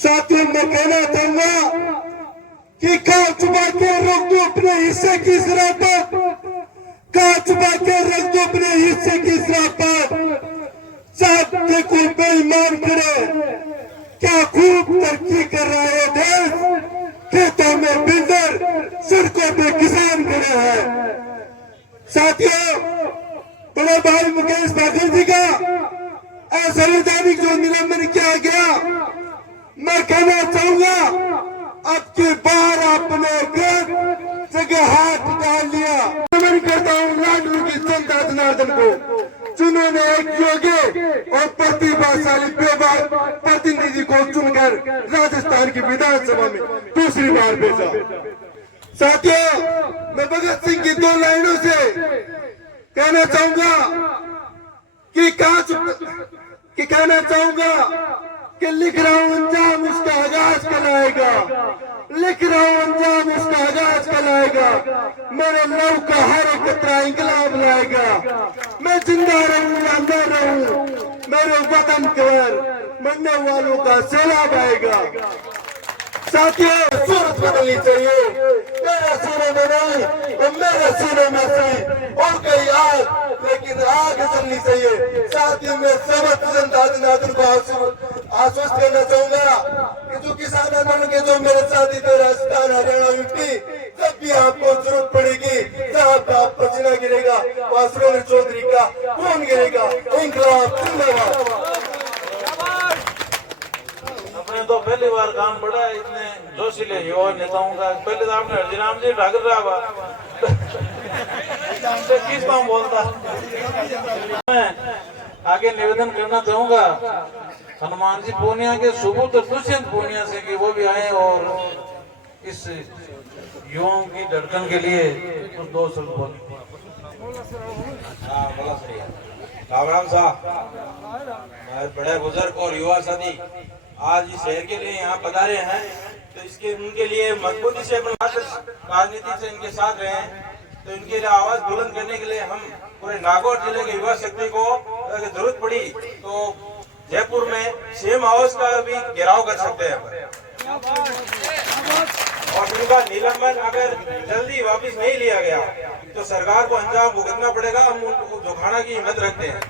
साथियों, मैं कहना चाहूंगा कि कहा छुपा के रख दो अपने हिस्से की शराफत, कहा छुपा के रख दो अपने हिस्से की शराफत। साथ के कोई बेईमान करे, क्या खूब तरक्की कर रहा है देश, खेतों में बिल्डर, सड़कों पे किसान खड़े हैं। साथियों, बड़े भाई मुकेश बादल जी का असंवैधानिक जो निलंबन किया गया, मैं कहना चाहूंगा अब की बार आपने जगह हाथ डाल लिया। नमन करता हूँ लाडू की जनता जनार्दन को, जिन्होंने एक योग्य और प्रतिभाशाली प्रतिनिधि को चुनकर राजस्थान की विधानसभा में दूसरी बार भेजा। साथियों, मैं भगत सिंह की 2 लाइनों से कहना चाहूंगा कि लिख रहा हूं अंजाम उसका आगाज कल आएगा, लिख रहा हूं अंजाम उसका आगाज कल आएगा। मेरे लव का हर एक कतरा इंकलाब लाएगा। मैं जिंदा रहूं या न रहूं, मेरे वतन पर मरने वालों का सैलाब आएगा। साथियों, सूरत बदलनी चाहिए, मेरे सीने में नहीं और मेरे सीने में से और कई आग, लेकिन आग जलनी चाहिए। साथियों, मैं समस्त जनता जनार्दन को आश्वस्त करना चाहूंगा कि जो किसान आंदोलन के जो मेरे साथी थे राजस्थान, हरियाणा, यूपी, जब भी आपको जरूरत पड़ेगी, जहाँ का पसीना गिरेगा वहाँ सुरेंद्र चौधरी का खून गिरेगा। इंकलाब जिंदाबाद। अपने तो पहली बार काम पड़ा है इतने जोशीले युवा नेताओं का। पहले तो आपने हरजीराम जी ठाकर रहा किस काम बोलता। मैं आगे निवेदन करना चाहूंगा हनुमान जी पूर्णिया के सुबुत दुष्यंत पूर्णिया से कि वो भी आए और इस युवाओं की धड़कन के लिए कुछ 2 शब्द बोले। राम राम साहब, बड़े बुजुर्ग और युवा साथी आज इस शहर के लिए यहाँ पधारे हैं, तो इसके उनके लिए मजबूती से अपन राजनीति से इनके साथ रहे हैं। तो इनके लिए आवाज बुलंद करने के लिए हम पूरे नागौर जिले के युवा शक्ति को जरूरत पड़ी तो जयपुर में सीएम हाउस का भी घेराव कर सकते हैं और उनका निलंबन अगर जल्दी वापस नहीं लिया गया तो सरकार को अंजाम भुगतना पड़ेगा। हम उनको झुकाना की हिम्मत रखते हैं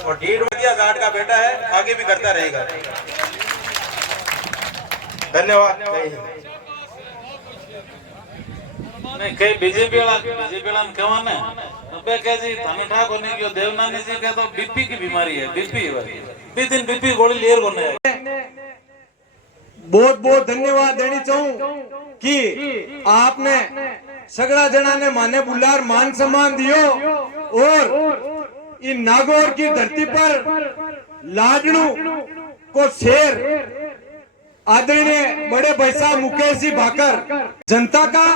और 1.5 महीना गार्ड का बेटा है, आगे भी करता रहेगा। धन्यवाद। नहीं कई बीजेपी वाला कहवाने अबे कैसी थाने ठाक होने की देवनानी जी का तो बीपी की बीमारी है, बीपी गोली लेर को नहीं। बहुत बहुत धन्यवाद देनी चाहूं कि आपने सगड़ा जना ने माने बुलार मान सम्मान दियो और इन नागौर की धरती पर लाडनू को शेर आदरणीय बड़े भाई साहब मुकेश जी भाकर जनता का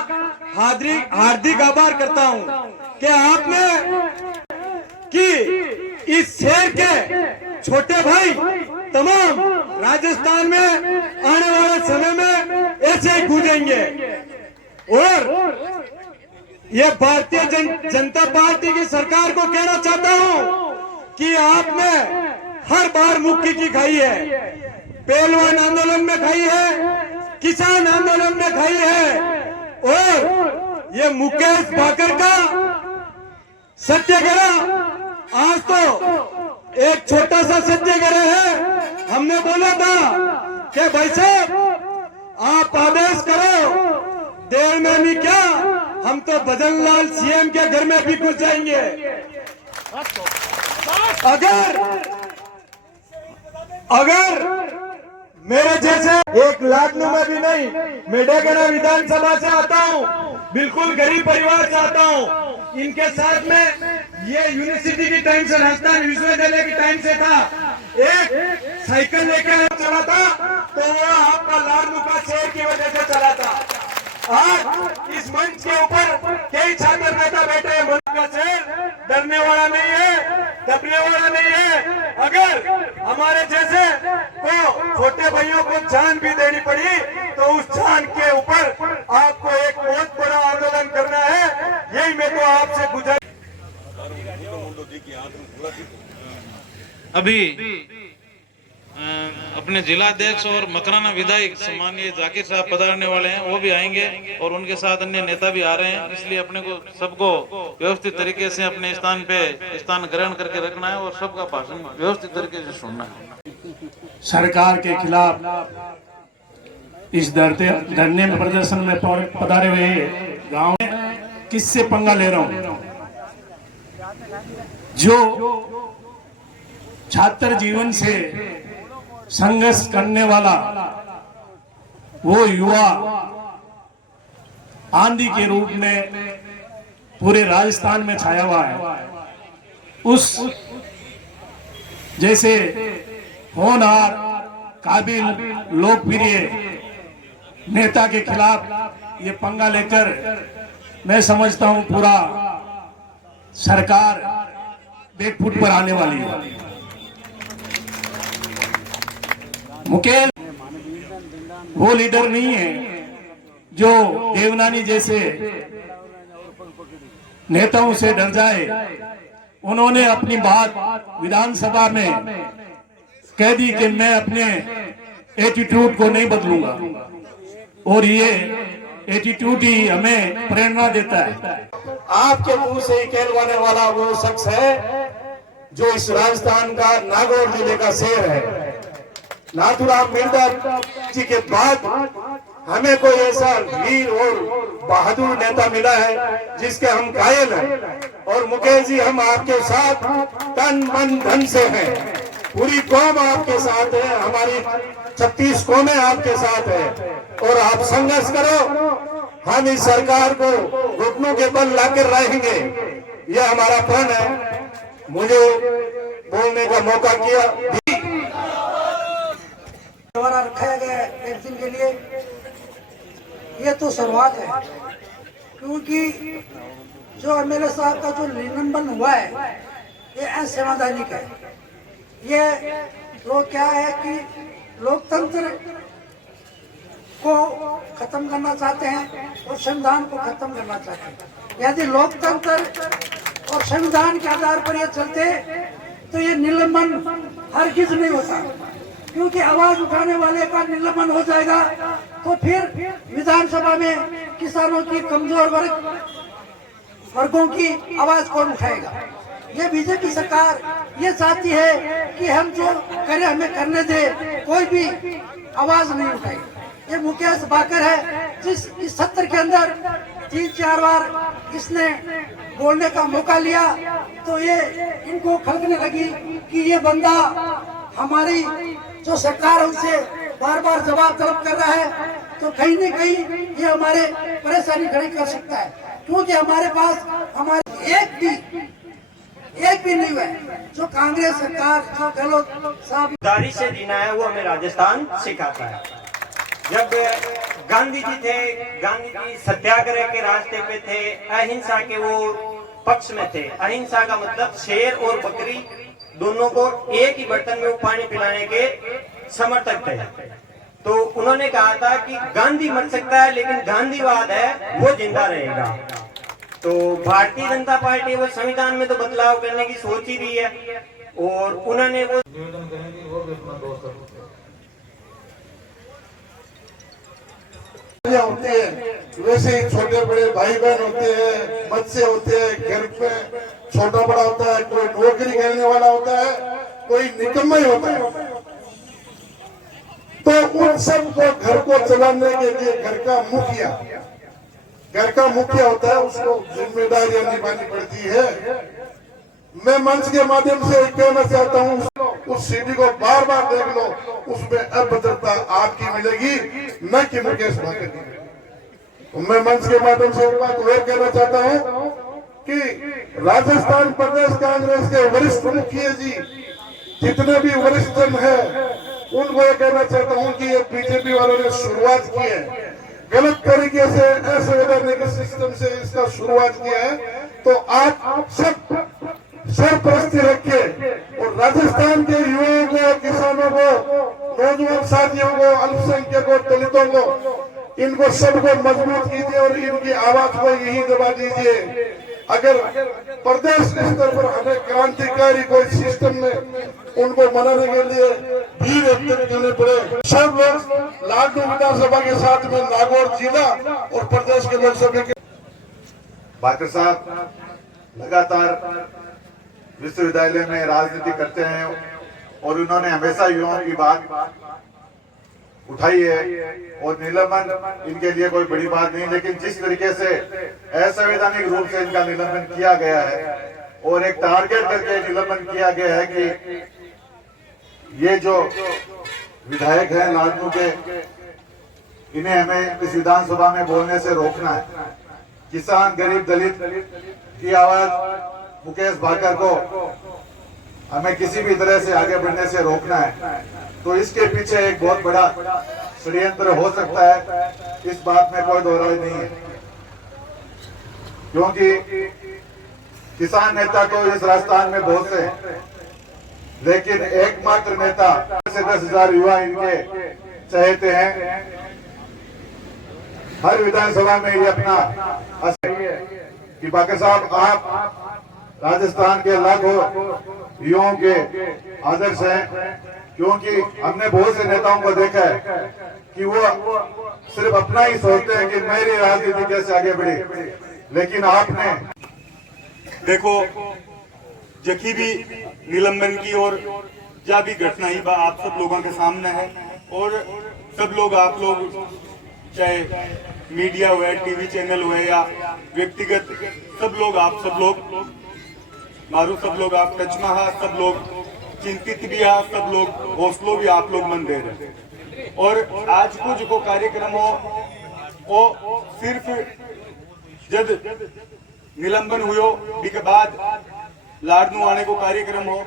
हार्दिक आभार करता हूं कि आपने कि इस शेर के छोटे भाई तमाम राजस्थान में आने वाले समय में ऐसे ही गूंजेंगे और ये भारतीय जनता पार्टी की सरकार को कहना चाहता हूं कि आपने हर बार मुक्की की खाई है, पहलवान आंदोलन में खाई है, किसान आंदोलन में खाई है और ये मुकेश भाकर का सत्याग्रह आज तो एक छोटा सा सत्याग्रह है। हमने बोला था कि भाई साहब आप आदेश करो, देर में नहीं क्या हम तो भजन लाल सीएम के घर में भी घुस जाएंगे। अगर मेरे जैसे एक लाडनू में भी नहीं, मैं डेगना विधानसभा से आता हूँ, बिल्कुल गरीब परिवार से आता हूँ। इनके साथ में ये यूनिवर्सिटी की टाइम से राजस्थान विश्वविद्यालय की टाइम से था, एक साइकिल लेकर चला था तो वो आपका लाडनू का शेर की वजह से चला था। आज इस मंच के ऊपर कई छात्र नेता बैठे हैं, मंच का शेर डरने वाला नहीं है, दबने वाला नहीं है। अगर हमारे जैसे को छोटे भाइयों को जान भी देनी पड़ी तो उस जान के ऊपर आपको एक बहुत बड़ा आंदोलन करना है। यही मैं तो आपसे गुजारिश। अभी अपने जिलाध्यक्ष और मकराना विधायक सम्मानीय जाकिर साहब पधारने वाले हैं, वो भी आएंगे और उनके साथ अन्य नेता भी आ रहे हैं। इसलिए अपने को सबको व्यवस्थित तरीके से अपने स्थान पे स्थान ग्रहण करके रखना है और सबका भाषण व्यवस्थित तरीके से सुनना है। सरकार के खिलाफ इस धरने में प्रदर्शन में पधारे हुए गांव में किससे पंगा ले रहा हूं? जो छात्र जीवन से संघर्ष करने वाला वो युवा आंधी के रूप में पूरे राजस्थान में छाया हुआ है। उस जैसे होनहार, काबिल, लोकप्रिय नेता के खिलाफ ये पंगा लेकर मैं समझता हूं पूरा सरकार बैकफुट पर आने वाली है। मुकेश वो लीडर नहीं है जो देवनानी जैसे नेताओं से डर जाए। उन्होंने अपनी बात विधानसभा में कह दी कि मैं अपने एटीट्यूड को नहीं बदलूंगा और ये एटीट्यूड ही हमें प्रेरणा देता है। आपके मुंह से ही कहलवाने वाला वो शख्स है जो इस राजस्थान का नागौर जिले का शेर है। नाथूराम मिर्जा जी के बाद हमें कोई ऐसा वीर और बहादुर नेता मिला है जिसके हम कायल हैं। और मुकेश जी, हम आपके साथ तन मन धन से हैं। पूरी कौम आपके साथ है, हमारी 36 कौमें आपके साथ है और आप संघर्ष करो। हम इस सरकार को घुटनों के बल लाकर रहेंगे, यह हमारा प्रण है। मुझे बोलने का मौका किया द्वारा रखाया गया एक दिन के लिए, ये तो शुरुआत है। क्योंकि जो एमएलए साहब का जो निलंबन हुआ है ये असंवैधानिक है। ये लोग क्या है कि लोकतंत्र को खत्म करना चाहते हैं और संविधान को खत्म करना चाहते हैं। यदि लोकतंत्र और संविधान के आधार पर ये चलते तो ये निलंबन हरगिज नहीं होता। क्योंकि आवाज उठाने वाले का निलंबन हो जाएगा तो फिर विधानसभा में किसानों की कमजोर वर्गों की आवाज कौन उठाएगा। ये बीजेपी सरकार ये चाहती है कि हम जो करें हमें करने दे, कोई भी आवाज नहीं उठाएगी। ये मुकेश बाकर है जिस इस सत्र के अंदर 3-4 बार इसने बोलने का मौका लिया तो ये इनको खलकने लगी कि ये बंदा हमारी जो सरकार है उनसे बार बार जवाब तलब कर रहा है, तो कहीं न कहीं ये हमारे परेशानी खड़ी कर सकता है। क्योंकि हमारे पास हमारे एक भी नहीं हुआ जो कांग्रेस सरकार जो गहलोत साहब दारी से जीना है वो हमें राजस्थान सिखाता है। जब गांधी जी थे, गांधी जी सत्याग्रह के रास्ते पे थे, अहिंसा के वो पक्ष में थे। अहिंसा का मतलब शेर और बकरी दोनों को एक ही बर्तन में पानी पिलाने के समर्थक थे। तो उन्होंने कहा था कि गांधी मर सकता है लेकिन गांधीवाद है वो जिंदा रहेगा। तो भारतीय जनता पार्टी वो संविधान में तो बदलाव करने की सोच ही रही है और उन्होंने वो निवेदन करेंगे वो भी अपना दोस्त होते हैं, वैसे ही छोटे बड़े भाई बहन होते हैं, बच्चे होते हैं, घर पे छोटा बड़ा होता है, कोई नौकरी करने वाला होता है, कोई निकम्मा ही होता है। तो उन सब को घर को चलाने के लिए घर का मुखिया होता है, उसको जिम्मेदारियां निभानी पड़ती है। मैं मंच के माध्यम से कहना चाहता हूँ, उस सीढ़ी को बार बार देख लो, उसमें अभद्रता आपकी मिलेगी, न कि मुकेश बाकर की। मैं मंच के माध्यम से एक बात और कहना चाहता हूँ कि राजस्थान प्रदेश कांग्रेस के वरिष्ठ मुखिया जी जितने भी वरिष्ठ जन है उनको ये कहना चाहता हूँ कि ये बीजेपी वालों ने शुरुआत की है, गलत तरीके से असंवैधानिक सिस्टम से इसका शुरुआत किया है। तो आप सब सरपरस्ती रखे और राजस्थान के युवाओं को, किसानों को, नौजवान साथियों को, अल्पसंख्यकों, दलितों को, इनको सबको मजबूत कीजिए और इनकी आवाज को यही दबा दीजिए। अगर प्रदेश स्तर पर हमें क्रांतिकारी कोई सिस्टम में उनको मनाने के लिए भीड़ एकत्रित करने पड़े। सब लोग लाडनू विधानसभा के साथ में नागौर जिला और प्रदेश के लोकसभा के बाकर साहब लगातार विश्वविद्यालय में राजनीति करते हैं और उन्होंने हमेशा युवाओं की बात उठाई है और निलंबन इनके लिए कोई बड़ी बात नहीं, लेकिन जिस तरीके से असंवैधानिक रूप से इनका निलंबन किया गया है और एक टारगेट करके निलंबन किया गया है कि ये जो विधायक हैं लाडनू के, इन्हें हमें इस विधानसभा में बोलने से रोकना है। किसान, गरीब, दलित की आवाज मुकेश भाकर को हमें किसी भी तरह से आगे बढ़ने से रोकना है। तो इसके पीछे एक बहुत बड़ा षड्यंत्र हो सकता है, इस बात में कोई दो राय नहीं है, क्योंकि किसान नेता तो इस राजस्थान में बहुत से हैं, लेकिन एकमात्र नेता से 10,000 युवा इनके चाहते हैं। हर विधानसभा में ये अपना कि बाकर साहब आप राजस्थान के लाखों युवाओं के आदर्श हैं, क्योंकि हमने बहुत से नेताओं को देखा है कि वो सिर्फ अपना ही सोचते हैं कि मेरी राजनीति कैसे आगे बढ़े, लेकिन आपने देखो जखी भी निलंबन की और क्या भी घटना ही आप सब लोगों के सामने है और सब लोग आप लोग चाहे मीडिया हुए, टीवी चैनल हुए या व्यक्तिगत सब लोग आप सब लोग मारू सब लोग आप टच में हा, सब लोग चिंतित भी हा, सब लोग हौसलों भी आप लोग मन दे रहे। और आज को जो कार्यक्रम हो वो सिर्फ जब निलंबन हुयो के बाद लाडनू आने को कार्यक्रम हो,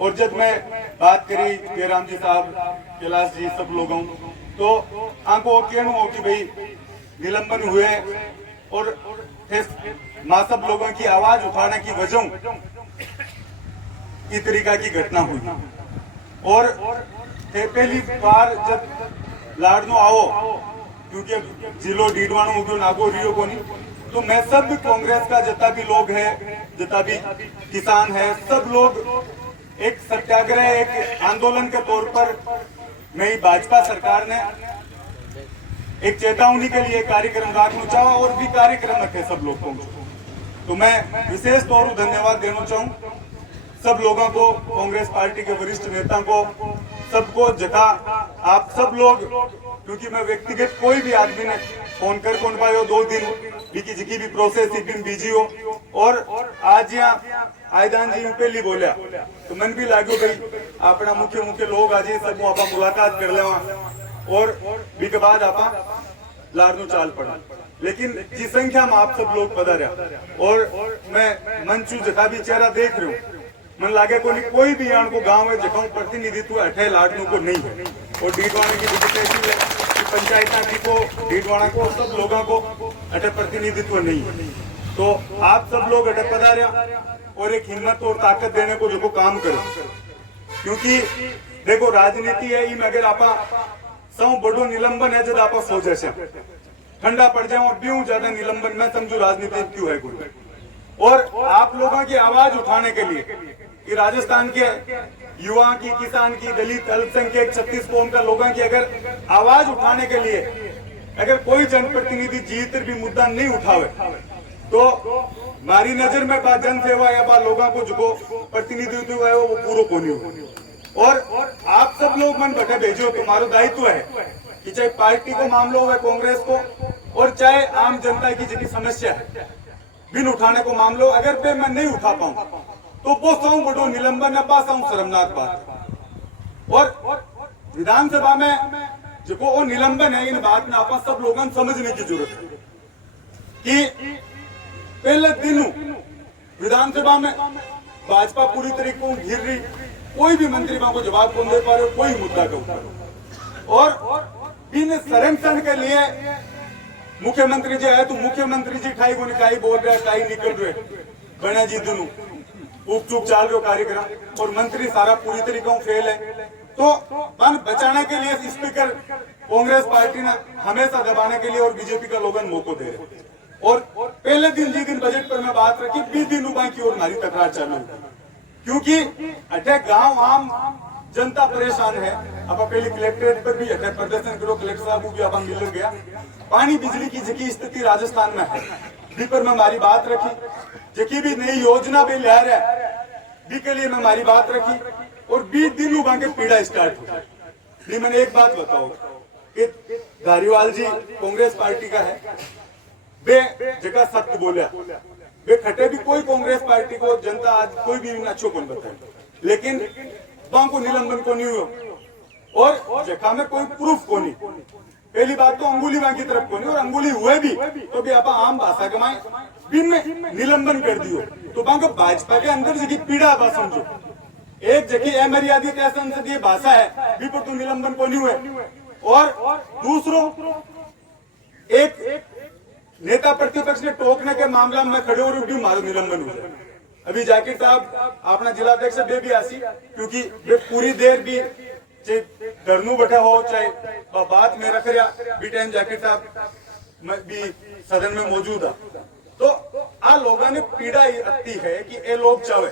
और जब मैं बात करी जयराम जी साहब, कैलाश जी सब लोगों, तो आपको कहना हो कि भाई निलंबन हुए और मां सब लोगों की आवाज उठाने की वजह इस तरीका की घटना हुई। और पहली बार जब लाडनू आओ, क्योंकि जिलो डीडवाणो हो गयो, नागौर रियो को नहीं, तो मैं सब कांग्रेस का जितना भी लोग है, जितना भी किसान है, सब लोग एक सत्याग्रह, एक आंदोलन के तौर पर नई भाजपा सरकार ने एक चेतावनी के लिए कार्यक्रम रखना चाहा और भी कार्यक्रम रखे सब लोगों को। तो मैं विशेष तौर पर धन्यवाद देना चाहूँ सब लोगों को, कांग्रेस पार्टी के वरिष्ठ नेता को, सबको, जगह आप सब लोग, क्योंकि मैं व्यक्तिगत कोई भी आदमी ने फोन कर कौन पायो 2 दिन जिकी भी प्रोसेस दिन बिजी हो, और आज यहाँ आयदान जी पहली बोलिया तो मन भी लागो भाई अपना मुख्य लोग आज सब आप मुलाकात कर ले और भी के बाद आप लाडनू चाल पड़ा, लेकिन जिस संख्या में आप सब लोग पधारा और मैं मंचू जगह भी चेहरा देख रहा हूँ, मन लागे कोई भी यहाँ को गांव है जगह प्रतिनिधित्व अठे लाडनू को नहीं है। और डीडवाणा की तहसील है, पंचायत को, डीडवाणा को, सब लोगों को अठे प्रतिनिधित्व नहीं है। तो आप सब लोग अठे पधारे और एक हिम्मत और ताकत देने को जो काम करो, क्योंकि देखो राजनीति है, इन अगर आप सौ बड़ो निलंबन है जब आप सो जैसे ठंडा पड़ जाओ क्यों ज्यादा निलंबन, मैं समझू राजनीति क्यों है कोई। और आप लोगों की आवाज उठाने के लिए कि राजस्थान के युवा की, किसान की, दलित, अल्पसंख्यक, 36 कौम का लोगों की अगर आवाज उठाने के लिए अगर कोई जनप्रतिनिधि जीत भी मुद्दा नहीं उठावे, तो हमारी नजर में बात जन सेवा या बात लोगों को जो प्रतिनिधित्व है वो पूरा को नहीं हो। और आप सब लोग मन बैठे भेजो, तुम्हारा दायित्व है कि चाहे पार्टी को मामला हो कांग्रेस को, और चाहे आम जनता की जितनी समस्या है बिन उठाने को मामलो, अगर पे मैं नहीं उठा पाऊं तो वो सौ बड़ो निलंबन न पास शर्मनाक बात। और विधानसभा में जो वो निलंबन है, इन बात में आप सब लोगों समझने की जरूरत है कि पहले दिन विधानसभा में भाजपा पूरी तरीके को घिर रही, कोई भी मंत्री को जवाब कौन दे पा रहे हो कोई मुद्दा के ऊपर। और इन संरक्षण के लिए मुख्यमंत्री जी आए तो मुख्यमंत्री जी खाई को निकाई बोल रहे, खाई निकल रहे, गणा जी दोनों उप चुप चाल रहे कार्यक्रम, और मंत्री सारा पूरी तरीके फेल है। तो मन बचाने के लिए स्पीकर कांग्रेस पार्टी ने हमेशा दबाने के लिए और बीजेपी का लोगन मौको दे रहे। और पहले दिन जिस दिन बजट पर मैं बात रखी 20 दिन रुपए की और हमारी तकरार चालू हुई, क्योंकि अटैक गांव आम जनता परेशान है। अब पहले कलेक्ट्रेट पर भी अटैक प्रदर्शन करो, कलेक्टर साहब को भी अब मिल गया। पानी बिजली की जकी स्थिति राजस्थान में है भी पर मैं हमारी बात रखी, जकी भी नई योजना भी ला रहा है भी के लिए मैं हमारी बात रखी और 20 दिन रुपए के पीड़ा स्टार्ट हुआ। भी मैंने एक बात बताओ कि धारीवाल जी कांग्रेस पार्टी का है, बे जगह सत्य बोलिया, वे खटे भी कोई कांग्रेस पार्टी को जनता आज कोई भी अच्छो कौन बताए, लेकिन वहां को निलंबन को नहीं हुआ और जगह में कोई प्रूफ को नहीं। पहली बात तो अंगुली वहां की तरफ को नहीं, और अंगुली हुए भी तो भी आप आम भाषा कमाए बिन में निलंबन कर दियो तो वहां को भाजपा के अंदर जगह पीड़ा आप समझो। एक जगह अमर्यादित संसदीय भाषा है भी पर तो निलंबन को नहीं हुए, और दूसरों एक नेता प्रतिपक्ष ने टोकने के मामला में खड़े और उनकी मारो निलंबन हुआ। अभी जाकिर साहब अपना जिलाध्यक्ष बे भी आसी, क्योंकि वे पूरी देर भी चाहे धरनू बैठा हो चाहे बात में रख रहा भी टाइम जाकिर साहब भी सदन में मौजूद है। तो आ लोगों ने पीड़ा इतनी है कि ये लोग चाहे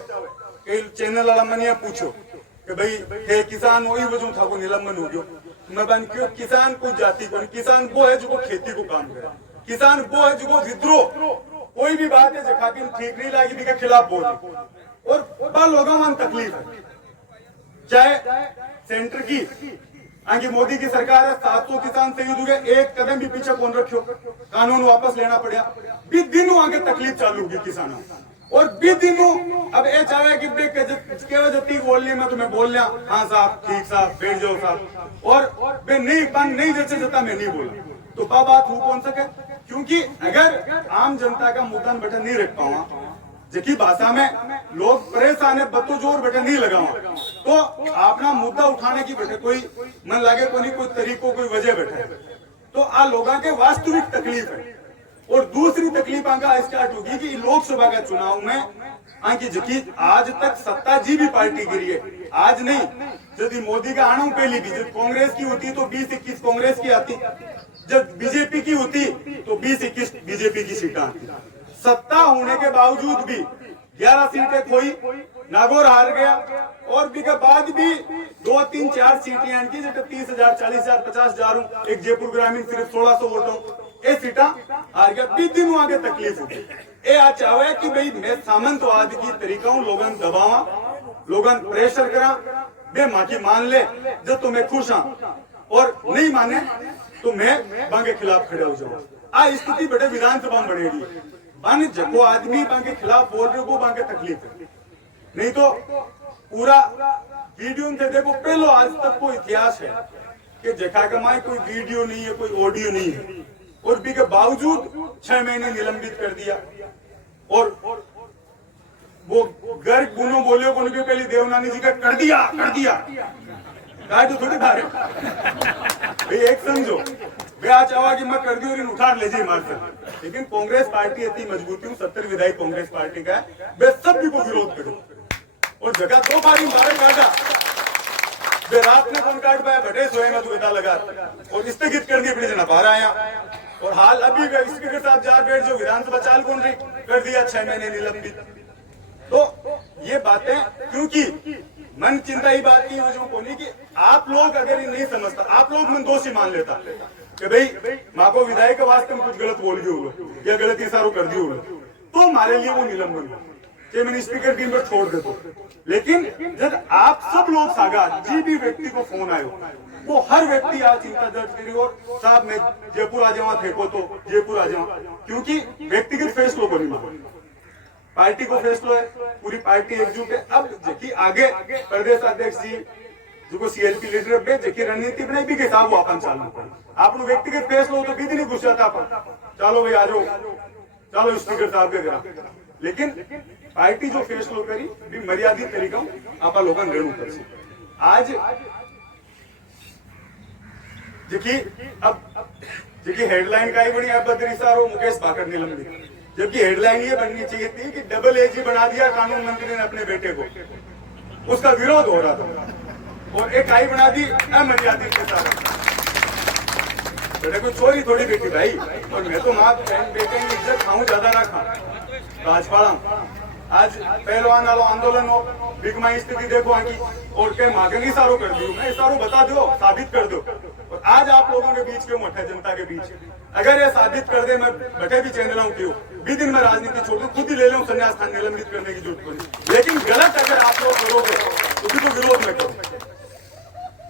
कई चैनल वाला मनिया पूछो कि भाई हे किसान वही वजह था वो निलंबन हो गयो। मैं बन क्यों किसान को जाति को, किसान वो है जो खेती को काम करे, किसान वो है जो विद्रोह कोई भी बात है जखा की ठीक नहीं लगी भी के खिलाफ बोले, और बा लोगों में तकलीफ है। चाहे सेंटर की आगे मोदी की सरकार है, 700 किसान शहीद हुए, एक कदम भी पीछे कौन रखियो, कानून वापस लेना पड़ा, 20 दिनों आगे तकलीफ चालू होगी किसानों और 20 दिनों अब ये चाहे कि जती बोलनी मैं तुम्हें बोल लिया हाँ साहब ठीक साहब बैठ जाओ साहब, और वे नहीं जैसे जता मैं नहीं बोला तो बात हो कौन सके। क्योंकि अगर आम जनता का मुद्दा बैठा नहीं रख पावा, जबकि भाषा में लोग परेशान है बत्तो जोर बैठा नहीं लगावा, तो अपना मुद्दा उठाने की बैठे कोई मन लगे कोई तरीको कोई वजह बैठे, तो आ लोगों के वास्तविक तकलीफ है। और दूसरी तकलीफ आगे स्टार्ट होगी कि लोकसभा का चुनाव में आगे जबकि आज तक सत्ता जी भी पार्टी गिरी है, आज नहीं यदि मोदी का आना पहली भी जब कांग्रेस की होती तो 20-21 कांग्रेस की आती, जब बीजेपी की होती तो 20-21 बीजेपी की सीटें आती। सत्ता होने के बावजूद भी 11 सीटें खोई, नागौर हार गया, और भी के बाद भी 2-3-4 सीटें आनकी जैसे 30,000 40,000 50,000 एक जयपुर ग्रामीण सिर्फ 1600 वोटों ये सीटा हार गया। 20 दिन आगे तकलीफ होगी। ये आज चाहे कि भाई मैं सामंतवाद की तरीका हूँ, लोगों दबावा, लोगों प्रेशर करा, बे माँ की मान ले जब तो मैं खुश हाँ, और नहीं माने तो मैं बांग के खिलाफ खड़े हो जाऊँ। आ स्थिति बड़े विधानसभा में बढ़ेगी, बाने जको आदमी बांग के खिलाफ बोल रहे हो बांग के तकलीफ है। नहीं तो पूरा वीडियो से देखो पहलो आज तक को इतिहास है कि जखा कमाए कोई वीडियो नहीं है, कोई ऑडियो नहीं है, और भी के बावजूद 6 महीने निलंबित कर दिया। और वो गर्ग गुनो बोलियो को पहले देवनानी जी का कर दिया तो थोड़ी धारे भाई एक समझो वे आज आवा कि मैं कर दी और उठा ले जी मार सक, लेकिन कांग्रेस पार्टी इतनी मजबूती हूँ 70 विधायक कांग्रेस पार्टी का है, वे सब भी को विरोध करो और जगह 2 बार मारे काटा वे रात में कौन काट पाया बटे सोए में तो बेटा लगा और स्थगित कर दिया, जना बाहर आया। और हाल अभी स्पीकर साहब जार बैठ जो विधानसभा चाल कौन रही कर दिया 6 महीने निलंबित। तो ये बातें क्योंकि मन चिंता ही बात की वजह को नहीं कि आप लोग अगर ये नहीं समझता, आप लोग मन दोषी मान लेता कि भाई माँ को विधायक के वास्ते में कुछ गलत बोल दियो या गलत इशारों कर दियो तो हमारे लिए वो निलंबन कि मैंने स्पीकर टीम पर छोड़ देता। लेकिन जब आप सब लोग सागा जी भी व्यक्ति को फोन आयो वो हर व्यक्ति आज चिंता दर्ज करी और साहब मैं जयपुर आ जावा फेंको तो जयपुर आ जावा, क्योंकि व्यक्तिगत फैसलों को नहीं पार्टी को फैसलो है, पूरी पार्टी एकजुट है। अब जबकि आगे प्रदेश अध्यक्ष जी जो सीएलपी लीडर पे जबकि रणनीति बनाई भी के साहब वो अपन चालू कर आप व्यक्तिगत फैसलो हो तो भी नहीं घुस जाता अपन चलो भाई आ जाओ चलो स्पीकर साहब के घर, लेकिन पार्टी जो फैसलो करी भी मर्यादित तरीका आप लोगों ने रेणु कर आज जबकि हेडलाइन का ही बनी अब बद्री सार और मुकेश भाकर निलंबित, जबकि हेडलाइन ये बननी चाहिए थी कि डबल एजी बना दिया कानून मंत्री ने अपने बेटे को, उसका विरोध हो रहा था और एक आई बना दी अमर्यादित के साथ। बेटा कोई चोरी थोड़ी बेटी भाई, और मैं तो माँ बेटे की इज्जत खाऊं ज्यादा ना खाऊं, राजपाड़ा आज पहलवान वालों आंदोलन हो, बिगमा स्थिति देखो आगे, और क्या मांगेंगे इशारों कर दियो, मैं इशारों बता दो, साबित कर दो। और आज आप लोगों के बीच क्यों मठा, जनता के बीच, अगर ये साबित कर दे, मैं बैठे भी चैनल हूँ क्यों भी दिन में राजनीति छोड़ दूं, खुद ही ले लूं संन्यास खान, निलंबित करने की जरूरत पड़ी। लेकिन गलत अगर आप लोग करोगे तो भी तो विरोध में करो।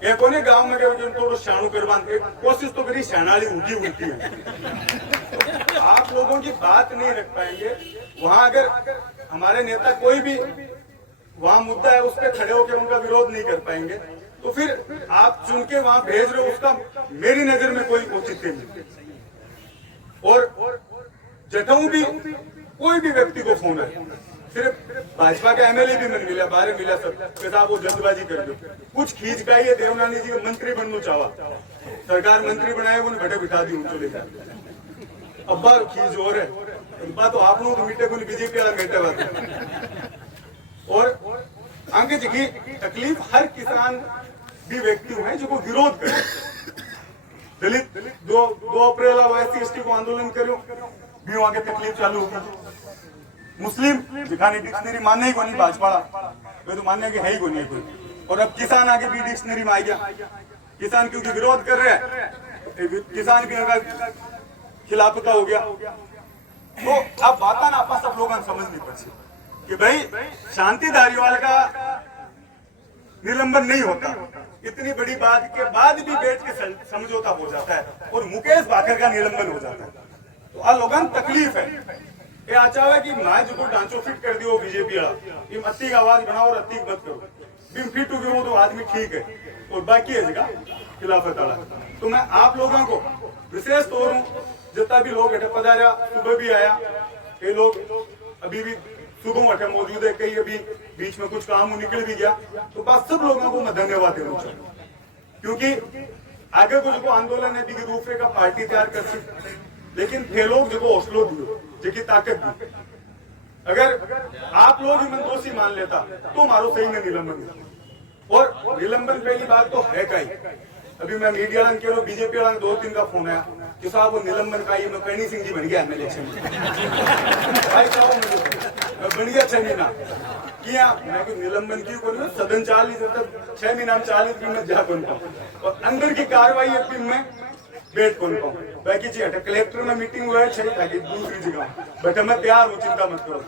ये कोने गांव में गए थोड़ा शाणु करवान, कोशिश तो करी शाणाली उल्टी उल्टी है। आप लोगों की बात नहीं रख पाएंगे वहां, अगर हमारे नेता कोई भी वहां मुद्दा है उस पर खड़े होकर उनका विरोध नहीं कर पाएंगे, तो फिर आप चुन के वहां भेज रहे हो, उसका मेरी नजर में कोई औचित्य नहीं। और जटाऊ भी कोई भी व्यक्ति को फोन है, सिर्फ भाजपा का एमएलए भी मन मिला, बाहर मिला, सब साहब वो जल्दबाजी कर दो, कुछ खींच का ये देवनानी जी को मंत्री बनना चाहा, सरकार मंत्री बनाए उन्हें बैठे बिठा दी ऊंचो लेकर, अब्बा खींच और है, अब्बा तो आप लोग मीटे को बीजेपी वाला मेटे बात। और आगे की तकलीफ हर किसान भी व्यक्ति है जो को विरोध करे, दलित 2 अप्रैल SC/ST को आंदोलन करो भी वहां के तकलीफ चालू होगी, मुस्लिम दिखाने डिक्शनरी मानने ही को नहीं, भाजपा वे तो मानने के है ही को नहीं कोई, और अब किसान आगे भी डिक्शनरी में आ गया, किसान क्योंकि विरोध कर रहे हैं, किसान भी खिलाफता हो गया। तो अब बात ना आप सब लोग समझनी पड़ती कि भाई शांति धारीवाल का निलंबन नहीं होता, इतनी बड़ी बात के बाद भी बैठ के समझौता हो जाता है, और मुकेश भाकर का निलंबन हो जाता है। तो आ लोगों तकलीफ है, ये अच्छा है कि मैं जो ढांचो फिट कर दियो बीजेपी वाला, ये अति आवाज बनाओ और अति मत करो, बिम फिट हो तो आदमी ठीक है, और बाकी है जगह खिलाफत वाला। तो मैं आप लोगों को विशेष तौर जितना भी लोग बैठे पधारा, सुबह भी आया, ये लोग अभी भी सुबह बैठे मौजूद है, कई अभी बीच में कुछ काम निकल भी गया, तो बस सब लोगों को मैं धन्यवाद देना चाहूँ, क्योंकि आगे कुछ को आंदोलन है कि रूपे का पार्टी तैयार कर सकते, लेकिन थे लोग जो हौसलो दियो, जो ताकत दी, अगर आप लोग ही मन दोषी मान लेता तो मारो सही में निलंबन हुआ। और निलंबन पहली बात तो है कहीं, अभी मैं मीडिया कह रहा हूँ, बीजेपी वाला 2-3 का फोन आया कि साहब वो निलंबन का मैं करणी सिंह जी बन गया एमएलए भाई साहब बन गया 6 महीना किया, मैं कोई निलंबन की करूँ, सदन 40 6 महीना 40 दिन में जा बन पाऊँ, और अंदर की कार्रवाई में बैठ कौन पाऊँ, बाकी जी हटे कलेक्टर में मीटिंग हुआ है, चाहिए था कि दूसरी जगह बट मैं तैयार हूँ, चिंता मत करो।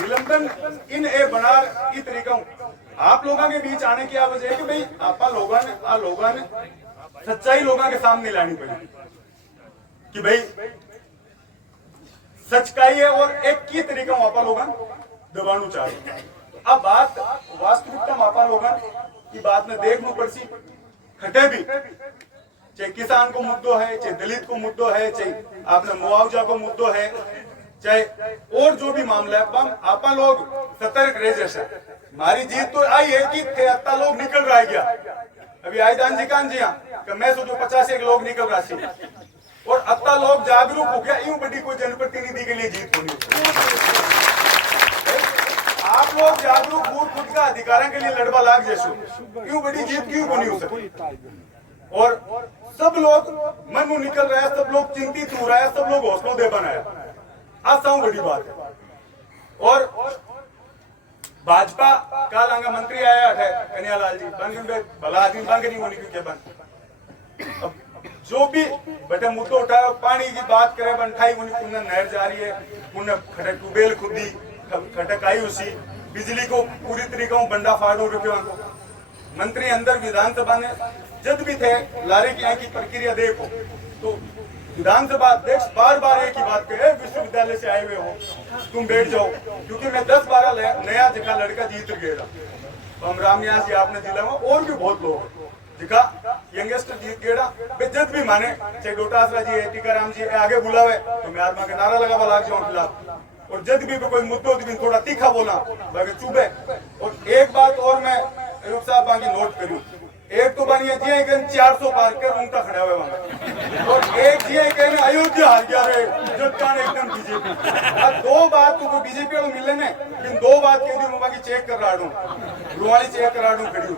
निलंबन इन ए बना इस तरीका आप लोगों के बीच आने की वजह है कि भाई आपा लोगों ने सच्चाई लोगों के सामने लानी पड़ी कि भाई सच का ही है, और एक की तरीका आपा लोग दबाना चाहिए। अब बात वास्तविकता आपा लोग की बात में देखना पड़सी, खटे भी चाहे किसान को मुद्दो है, चाहे दलित को मुद्दो है, चाहे आपने मुआवजा को मुद्दो है, चाहे और जो भी मामला है, आपा लोग सतर्क रह जैसा। हमारी जीत तो आई है कि 73 लोग निकल रहा गया, अभी आई दान जी कान जी यहाँ मैं सोचो 51 लोग निकल रहा सी, और अत्ता लोग जागरूक हो गया, यूं बड़ी कोई जनप्रतिनिधि के लिए जीत होनी। आप लोग जागरूक हो, खुद का अधिकारों के लिए लड़वा लाग जैसो, यूं बड़ी जीत क्यों बनी हो सके। और सब लोग मन में निकल रहा है, सब लोग चिंतित हो रहा है, सब लोग हौसलों दे बनाया, आसा बड़ी बात है। और भाजपा का लांगा मंत्री आया है कन्हैयालाल जी, भला आदमी बन नहीं होनी क्योंकि बन जो भी बेटे मुद्दो उठाया, पानी की बात करे बनठाई उन्हें नहर जा रही है, उन्हें खटक ट्यूबवेल खुदी खटक आई उसी, बिजली को पूरी तरीका बंडा फाड़ो रुपये को। मंत्री अंदर विधानसभा में जब भी थे लारे की यहाँ की प्रक्रिया देखो, तो विधानसभा अध्यक्ष बार बार एक ही बात कहे, विश्वविद्यालय से आए हुए हो तुम बैठ जाओ, क्योंकि मैं 10-12 नया जगह लड़का जीत गया, हम रामनिवास जी आपने जिला में और भी बहुत लोग दिखा यंगेस्टर जीत गया, जज भी माने, चाहे डोटासरा जी है, टीकाराम जी आगे बुलावे तो मैं आत्मा का नारा लगा लाग जाऊं खिलाफ, और जज भी कोई मुद्दों भी थोड़ा तीखा बोला बाकी चुभे। और एक बात और मैं अयूब साहब बाकी नोट करूं, एक तो बनिए जी 400 पार कर उनका खड़ा हुआ वहां, और एक जी कहने अयोध्या हार गया रे जब एकदम बीजेपी। अब 2 बात तो बीजेपी वालों मिले ने, लेकिन 2 बात कह दी बाकी चेक कर रहा हूँ, रुवाली चेक करा दूं खड़ी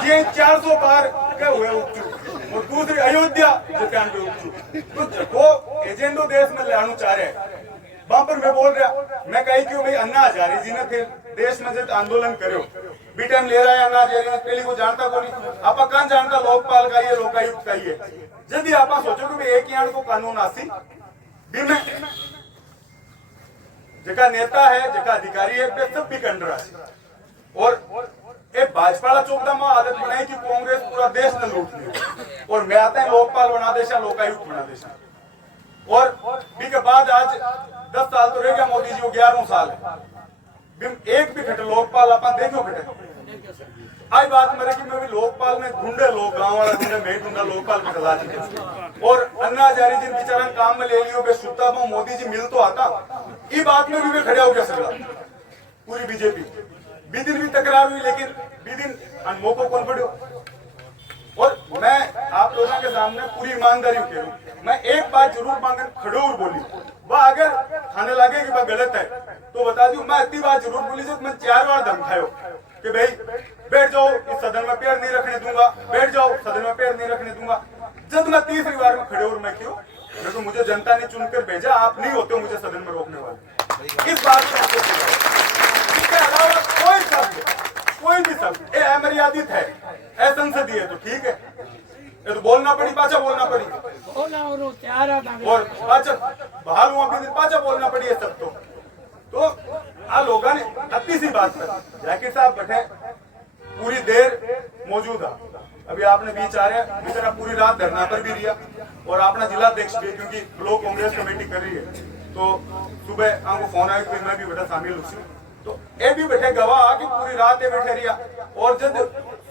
जी 400 पार क्या हुए और दूसरी अयोध्या जिते आंदो तो जो एजेंडो देश में लाणु चाह रहे वहां पर मैं बोल रहा मैं कही क्यों भाई अन्ना हजारे जी ने फिर देश में जो आंदोलन करो बी टाइम ले रहा है अन्ना हजारे पहली को जानता को नहीं आप कहां जानता लोकपाल का ये लोकायुक्त का ये यदि आप सोचो कि एक ही को कानून आसी भी में जका नेता है जका अधिकारी है वे सब भी कंड रहा और ये भाजपा चौकदा में आदत बनाई कि कांग्रेस पूरा देश ने लूट लिया और मैं आता है लोकपाल बना देशा लोकायुक्त बना देशा और भी के बाद आज 10 साल तो रह गया मोदी जी को 11वां साल है एक भी घटे लोकपाल अपन देखो घटे आई बात मेरे कि मैं भी लोकपाल में ढूंढे लोग गांव वाला ढूंढे मैं ढूंढा लोकपाल में खिला दी और अन्ना हजारे जिन बेचारा काम में ले लियो बे सुता में मोदी जी मिल तो आता ये बात में भी मैं खड़े हो गया सगला पूरी बीजेपी दिन भी तकरार हुई लेकिन दिन अनमोल को कौन पड़ो और मैं आप लोगों के सामने पूरी ईमानदारी कह रहा मैं एक बात जरूर मांगे खड़ोर बोली वह अगर खाने लगे कि वह गलत है तो बता दूं मैं इतनी बात जरूर बोली जो मैं 4 बार धमकायो कि भाई बैठ जाओ इस सदन में पैर नहीं रखने दूंगा बैठ जाओ सदन में पैर नहीं रखने दूंगा जब मैं तीसरी बार में खड़े और मैं क्यों तो मुझे जनता ने चुनकर भेजा आप नहीं होते हो मुझे सदन में रोकने वाले इस बात को इसके अलावा कोई भी शब्द ये अमर्यादित है असंसदीय है तो ठीक है ये तो बोलना पड़ी पाचा बोलना पड़ी और पाचा बाहर हुआ भी पाचा बोलना पड़ी है सब तो आ लोगों ने अपनी सी बात कर जाकिर साहब बैठे पूरी देर मौजूद है अभी आपने बीच आ रहे बेचारा पूरी रात धरना पर भी रिया और अपना जिलाध्यक्ष भी क्योंकि ब्लॉक कांग्रेस कमेटी कर रही है तो सुबह आपको फोन आया कि मैं भी बेटा शामिल हूँ तो ये भी बैठे गवाह आके पूरी रात ये बैठे रिया और जब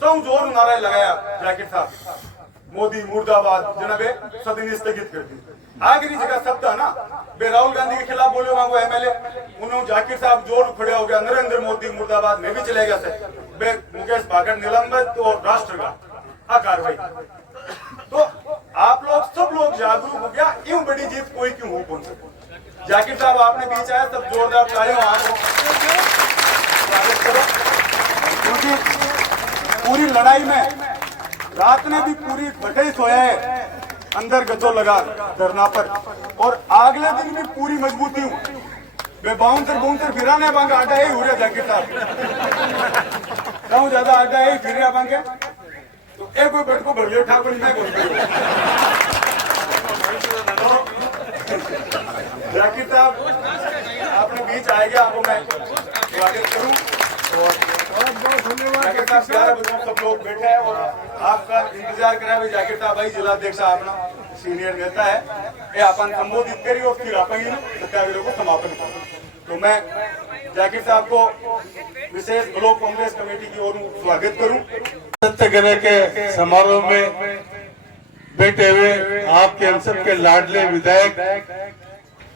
सौ जोर नारा लगाया जाकिर साहब मोदी मुर्दाबाद जनाबे सदन स्थगित कर दी आखिरी जगह शब्द है ना बे राहुल गांधी के खिलाफ बोले वहां वो एमएलए उन्होंने जाकिर साहब जोर खड़े हो गया नरेंद्र मोदी मुर्दाबाद में भी चले गया से बे मुकेश भागड़ निलंबित और राष्ट्र का कार्रवाई तो आप लोग सब लोग जागरूक हो गया यूं बड़ी जीत कोई क्यों हो कौन सकता जाकिर साहब आपने बीच आया सब जोरदार तालियों क्योंकि पूरी लड़ाई में रात में भी पूरी बटे सोया है अंदर गजो लगा धरना पर और अगले दिन भी पूरी मजबूती हूँ वे बाउंसर फिराने बांगे आटा ही हो रहा जाकिर साहब ज्यादा आटा ही फिर रहा बांगे तो एक कोई बैठ को भर ठाकुर मैं बोल जाकिर साहब आपने बीच आएगा आपको मैं स्वागत करूं और जाकिर साहब 11 बजे सब लोग बैठे हैं और आपका इंतजार करा भाई जाकिर साहब भाई जिलाध्यक्ष अपना सीनियर नेता है ये अपन संबोधित करिए और फिर आप सत्याग्रह को समापन करें तो मैं जाकिर साहब को विशेष ब्लॉक कांग्रेस कमेटी की ओर स्वागत करूं सत्याग्रह के समारोह में बैठे हुए आपके हम सब के लाडले विधायक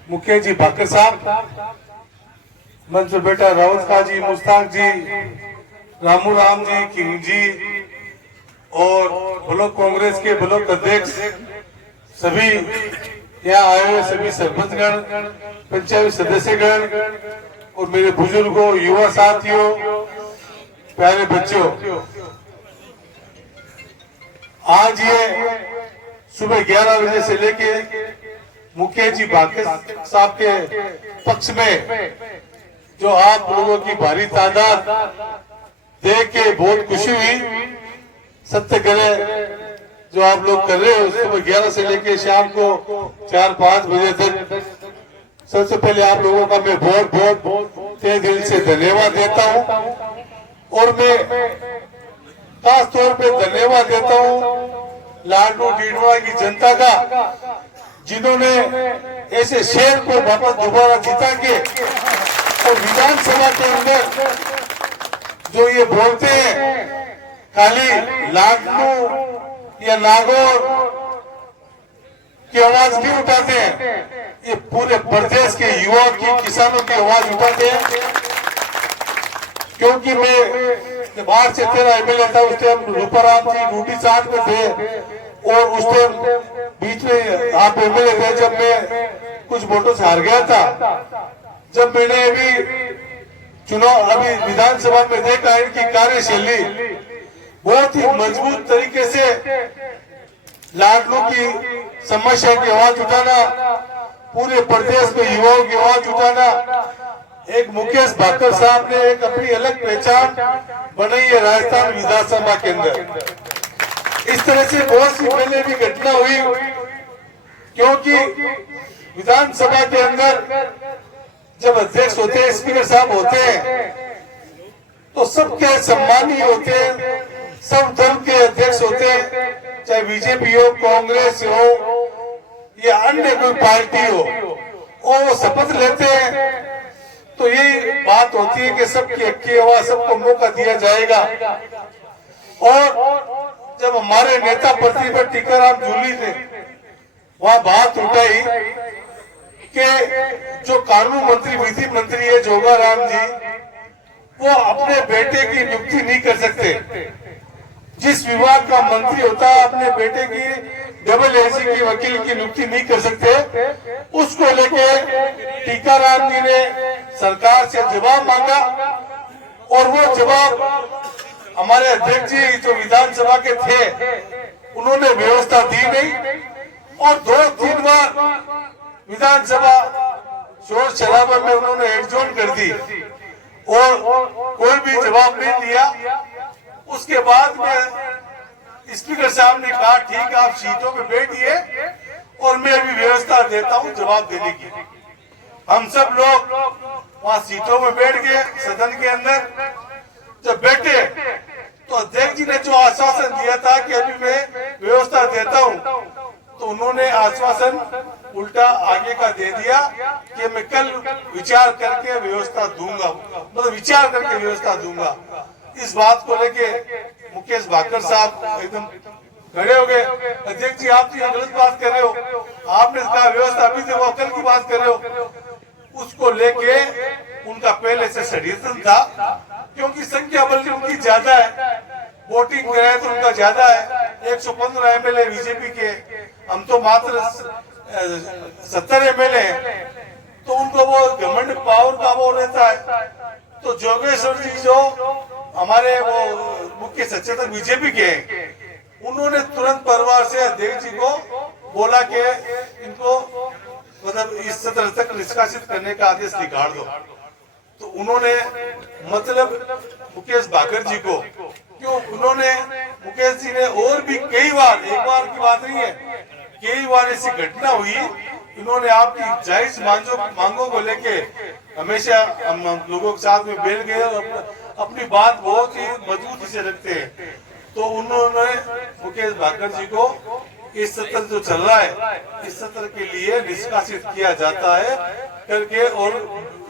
मुखिया जी भाकर साहब मंसूर बेटा राहुल खान जी मुश्ताक जी रामू राम जी किंग जी और ब्लॉक कांग्रेस के ब्लॉक अध्यक्ष सभी यहाँ आए हुए सभी सरपंचगण पंचायत सदस्यगण और मेरे बुजुर्गों युवा साथियों प्यारे बच्चों आज ये सुबह 11 बजे से लेके मुखिया जी भाकर साहब के पक्ष में जो आप लोगों की भारी तादाद देख के बहुत खुशी हुई सत्याग्रह जो आप लोग कर रहे हो सुबह 11 से लेके शाम को 4-5 बजे तक सबसे पहले आप लोगों का मैं बहुत तहे दिल से धन्यवाद देता हूं और मैं खास तौर पे धन्यवाद देता हूं लाडू डीडवा की जनता का जिन्होंने ऐसे शहर को वापस दोबारा जिता के और विधानसभा के अंदर जो ये बोलते हैं खाली लाडू या नागौर की आवाज नहीं उठाते हैं ये पूरे प्रदेश के युवा की किसानों की आवाज उठाते हैं क्योंकि मैं बाहर से 13 एमएलए था उस टाइम रूपाराम जी ड्यूटी चार्ज में थे और उस टाइम बीच में आप एमएलए थे जब मैं कुछ वोटों से हार गया था जब मैंने अभी चुनाव अभी विधानसभा में देखा इनकी कार्यशैली बहुत ही मजबूत तरीके से लाडलों की समस्या की आवाज उठाना, पूरे प्रदेश में युवाओं की आवाज उठाना, एक मुकेश भाकर साहब ने एक अपनी अलग पहचान बनाई है राजस्थान विधानसभा के अंदर। इस तरह से बहुत सी पहले भी घटना हुई, क्योंकि विधानसभा के अंदर जब अध्यक्ष होते हैं, स्पीकर साहब होते हैं, तो सबके सम्मानी होते हैं, सब दल के अध्यक्ष होते हैं, चाहे बीजेपी हो, कांग्रेस हो या अन्य कोई पार्टी हो, और वो शपथ लेते हैं तो यही बात होती है कि सबकी आवाज, सबको मौका दिया जाएगा। और जब हमारे नेता प्रतिपक्ष टीकाराम जूली ने वहां बात उठाई कि जो कानून मंत्री, विधि मंत्री है जोगाराम जी, वो अपने बेटे की नियुक्ति नहीं कर सकते। जिस विभाग का मंत्री होता है अपने बेटे की डबल एसी की वकील की नियुक्ति नहीं कर सकते, उसको लेके टीकाराम जी ने सरकार से जवाब मांगा, और वो जवाब हमारे अध्यक्ष जी जो विधानसभा के थे उन्होंने व्यवस्था दी नहीं, और 2-3 बार विधानसभा शोर शराबा में उन्होंने एडजॉर्न कर दी और कोई भी जवाब नहीं दिया। उसके बाद में स्पीकर साहब ने कहा ठीक, आप सीटों पे बैठिए और मैं भी व्यवस्था देता हूं जवाब देने की। हम सब लोग वहां सीटों में बैठ गए सदन के अंदर। जब बैठे तो अध्यक्ष जी ने जो आश्वासन दिया था कि अभी मैं व्यवस्था देता हूं, तो उन्होंने आश्वासन उल्टा आगे का दे दिया कि मैं कल विचार करके व्यवस्था दूंगा, मतलब विचार करके व्यवस्था दूंगा। इस बात को लेके मुकेश भाकर साहब एकदम खड़े हो गए, अध्यक्ष जी आप तो ये गलत बात कर रहे हो, आपने कहा व्यवस्था अभी देखो, कल की बात कर रहे हो। उसको लेके उनका पहले से षड्यंत्र था, क्योंकि संख्या बल उनकी ज्यादा है, वोटिंग कराए तो उनका ज्यादा है, 115 एमएलए बीजेपी के, हम तो मात्र 70 एमएलए हैं, तो उनको वो घमंड पावर का वो रहता है। तो जोगेश्वर जी जो हमारे वो मुख्य सचेतक बीजेपी के हैं, उन्होंने तुरंत परिवार से अध्यक्ष जी को बोला कि इनको मतलब इस सत्र तक निष्कासित करने का आदेश निकाल दो। तो उन्होंने मतलब मुकेश भाकर जी को, क्यों उन्होंने मुकेश जी ने और भी कई बार, एक बार की बात नहीं है, कई बार ऐसी घटना हुई, इन्होंने आपकी जायज मांगों को लेके हमेशा हम लोगों के साथ में बैठ गए और अपनी बात बहुत ही मजबूती से रखते हैं। तो उन्होंने मुकेश भाकर जी को इस सत्र जो चल रहा है, इस सत्र के लिए निष्कासित किया जाता है करके, और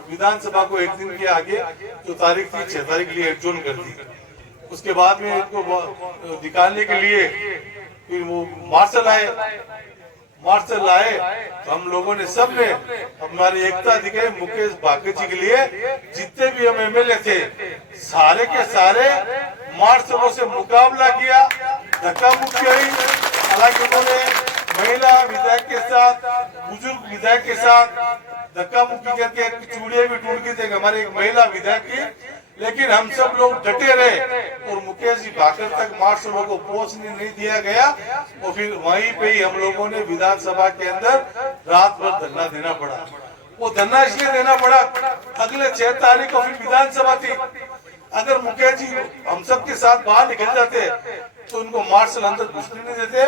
विधानसभा को एक दिन के आगे जो तारीख थी 6 तारीख के लिए एडजॉर्न कर दी। उसके बाद में इनको निकालने के लिए फिर वो मार्शल आए, तो हम लोगों ने सब ने हमारी एकता दिखाई। मुकेश भाकर जी के लिए जितने भी हम एमएलए थे सारे के सारे मार्शलों से मुकाबला किया, धक्का मुक्की हुई। हालांकि उन्होंने महिला विधायक के साथ, बुजुर्ग विधायक के साथ धक्का मुक्की करके चूड़ियां भी टूट गई थी हमारे एक महिला विधायक की, लेकिन हम सब लोग डटे रहे और मुकेश जी भाकर तक मार्शलों को पहुंचने नहीं दिया गया। और फिर वहीं पे ही हम लोगों ने विधानसभा के अंदर रात भर धरना देना पड़ा। वो धरना इसलिए देना पड़ा, अगले 6 तारीख को फिर विधानसभा थी। अगर मुकेश जी हम सब के साथ बाहर निकल जाते तो उनको मार्शल अंदर घुसने नहीं देते।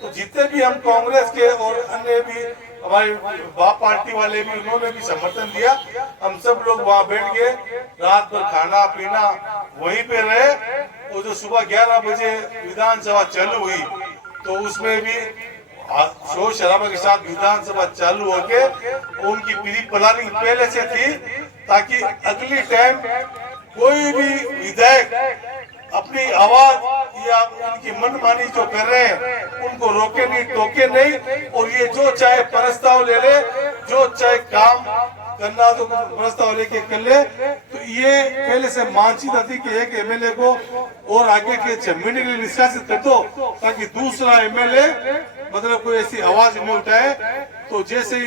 तो जितने भी हम कांग्रेस के और अन्य भी हमारे बाप पार्टी वाले भी, उन्होंने भी समर्थन दिया। हम सब लोग वहाँ बैठ गए, रात भर खाना पीना वहीं पे रहे। और जो सुबह 11 बजे विधानसभा चालू हुई तो उसमें भी शोर शराबा के साथ विधानसभा चालू होके उनकी पूरी प्लानिंग पहले से थी, ताकि अगली टाइम कोई भी विधायक अपनी आवाज या उनकी मनमानी जो कर रहे हैं उनको रोके नहीं, टोके नहीं। और ये जो चाहे प्रस्ताव ले ले, जो चाहे काम करना तो प्रस्ताव लेके कर ले। तो ये पहले से मानसिकता थी कि एक एमएलए को और आगे के 6 महीने के लिए निष्कासित कर दो, ताकि दूसरा एमएलए मतलब कोई ऐसी आवाज नहीं उठाए। तो जैसे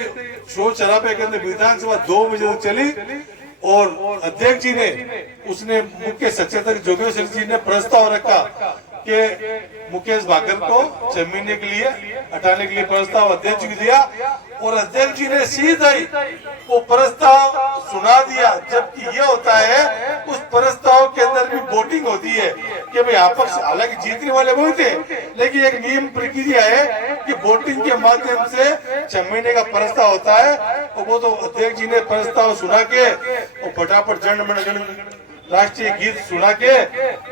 शोर शराबे के अंदर विधानसभा 2 बजे तक चली और अध्यक्ष जी ने, उसने मुख्य सचेतक जोगेश्वर जी ने प्रस्ताव रखा कि मुकेश भाकर को जमीने के लिए हटाने के लिए प्रस्ताव अध्यक्ष को दिया और अध्यक्ष जी ने सीधा ही वो प्रस्ताव सुना दिया। जबकि ये होता है उस प्रस्ताव के अंदर भी वोटिंग होती है कि भाई आपस, हालांकि जीतने वाले वही थे, लेकिन एक नियम प्रक्रिया है कि वोटिंग के माध्यम से 6 महीने का प्रस्ताव होता है। और वो तो अध्यक्ष जी ने प्रस्ताव सुना के और फटाफट जनगण राष्ट्रीय गीत सुना के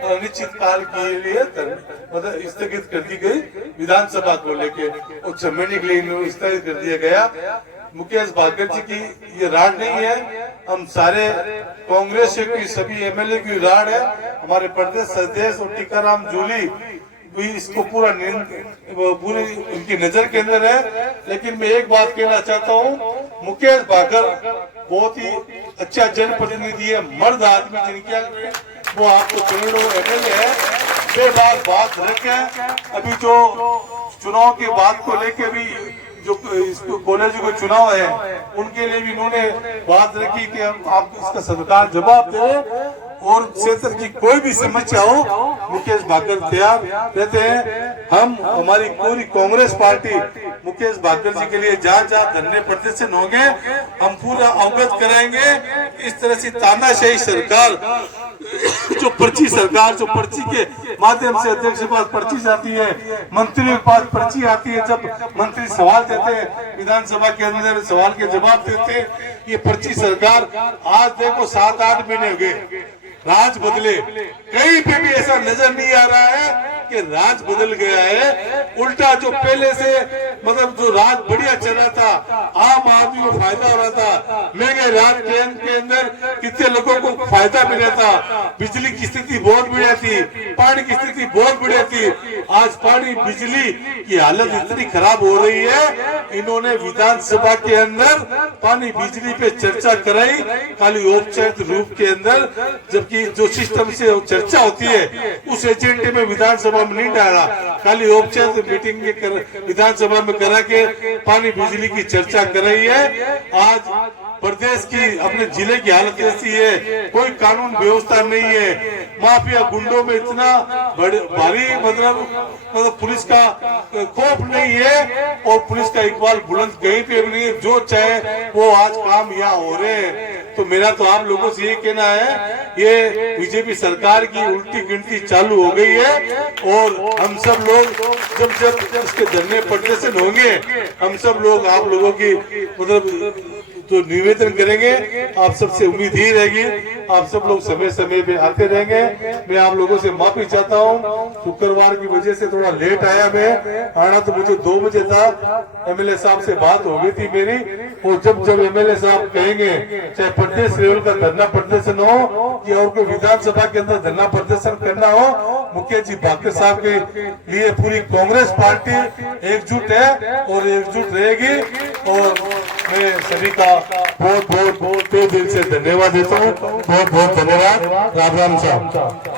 अनिश्चित काल के लिए मतलब स्थगित कर दी गई विधानसभा को लेके और 6 महीने के लिए स्थगित कर दिया गया। मुकेश भाकर जी की ये राड नहीं है, हम सारे कांग्रेस की सभी एमएलए की राड है। हमारे प्रदेश अध्यक्ष और टीकाराम जूली भी इसको पूरी उनकी नजर के अंदर है। लेकिन मैं एक बात कहना चाहता हूँ, मुकेश भाकर बहुत ही अच्छा जनप्रतिनिधि है, मर्द आदमी जिनके वो आपको करोड़ों एमएलए है, बेबाक बात रखे। अभी जो चुनाव के बाद को लेके भी जो कॉलेज को चुनाव है उनके लिए भी इन्होंने बात रखी कि हम आपको इसका सरकार जवाब दे और क्षेत्र की कोई भी समस्या हो मुकेश भाकर तैयार रहते हैं। हम हमारी पूरी कांग्रेस पार्टी मुकेश भाकर जी के लिए जहाँ जहाँ धरने प्रदर्शन होंगे हम पूरा अवगत कराएंगे। इस तरह से तानाशाही सरकार जो पर्ची के माध्यम से अध्यक्ष के पास पर्ची जाती है, मंत्री के पास पर्ची आती है, जब मंत्री सवाल देते हैं विधानसभा के अंदर सवाल के जवाब देते हैं, ये पर्ची सरकार आज देखो 7-8 महीने हो गए, राज बदले, कहीं पे भी ऐसा नजर नहीं आ रहा है कि राज बदल गया है। उल्टा जो पहले से मतलब जो राज बढ़िया चल रहा था, आम आदमी को फायदा हो रहा था, महंगे राज के अंदर कितने लोगों को फायदा मिला था, बिजली की स्थिति बहुत बढ़िया थी, पानी की स्थिति बहुत बढ़िया थी। आज पानी बिजली की हालत इतनी खराब हो रही है, इन्होंने विधानसभा के अंदर पानी बिजली पे चर्चा कराई खाली औपचारिक रूप के अंदर, जबकि जो सिस्टम से चर्चा होती है उस एजेंडे में विधानसभा में नहीं डाला, खाली औपचारिक मीटिंग विधानसभा में करा के पानी बिजली की चर्चा कर रही है। आज प्रदेश की अपने जिले की हालत ऐसी है, कोई कानून व्यवस्था नहीं है, माफिया गुंडों में इतना भारी मतलब पुलिस का खौफ नहीं है और पुलिस का इकबाल बुलंद कहीं पे भी नहीं है, जो चाहे वो आज काम यहाँ हो रहे हैं। तो मेरा तो आप लोगों से ये कहना है, ये बीजेपी सरकार की उल्टी गिनती चालू हो गई है और हम सब लोग जब इसके धरने प्रदर्शन होंगे, हम सब लोग आप लोगों की मतलब तो निवेदन करेंगे, आप सबसे उम्मीद ही रहेगी, आप सब लोग समय समय पे आते रहेंगे। मैं आप लोगों से माफी चाहता हूँ, शुक्रवार की वजह से थोड़ा लेट आया, मैं आना तो मुझे 2 बजे था, एमएलए साहब से बात हो गई थी मेरी, और जब एमएलए साहब कहेंगे चाहे प्रदेश लेवल का धरना प्रदर्शन हो या और कोई विधानसभा के अंदर धरना प्रदर्शन करना हो, मुकेश जी भाकर साहब के लिए पूरी कांग्रेस पार्टी एकजुट है और एकजुट रहेगी। और मैं सभी का बहुत दिल से धन्यवाद देता हूँ। बहुत धन्यवाद। राम राम साहब।